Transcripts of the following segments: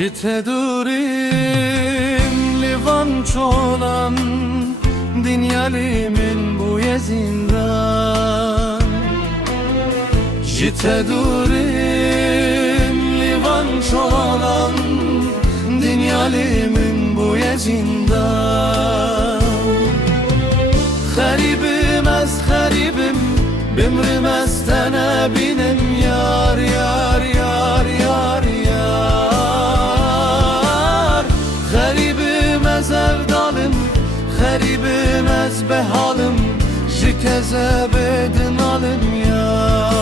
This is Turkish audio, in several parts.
جته دوریم لیوان چولم دیnyalimin بوی زندان جته دوریم لیوان چولم دیnyalimin بوی زندان خریبim از خریبim بمرم از تنبینم یار یار یار یار یار غریبim از evdalım غریبim از behalım jikeze bedin alım yar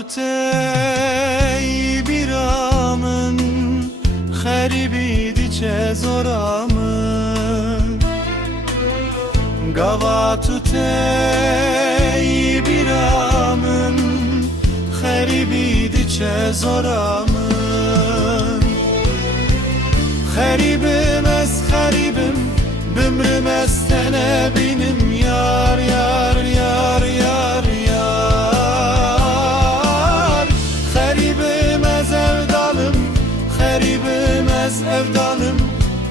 Gavatutey biramın Xeribidi çezoramın Gavatutey biramın Xeribidi çezoramın Xeribim ez xeribim Bümrüm ez tenebinim Yar yar yar yar Garibim ez evdalım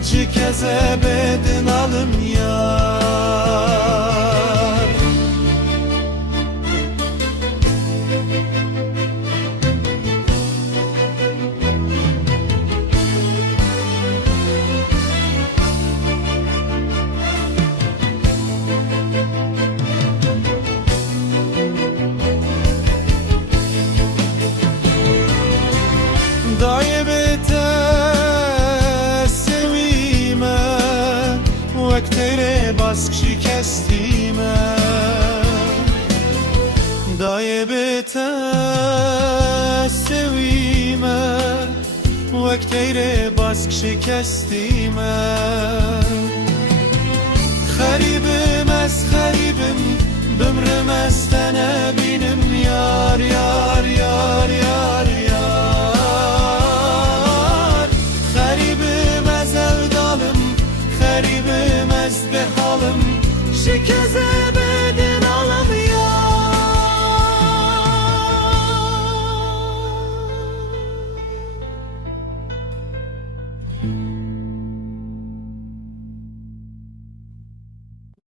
Cikeze bedin alım yar Daye Tere bask şikestime Daye bete sevime Vek tere bask şikestime Xeribim ez xeribim Bümrüm ez tenebinim Yar yar yar yar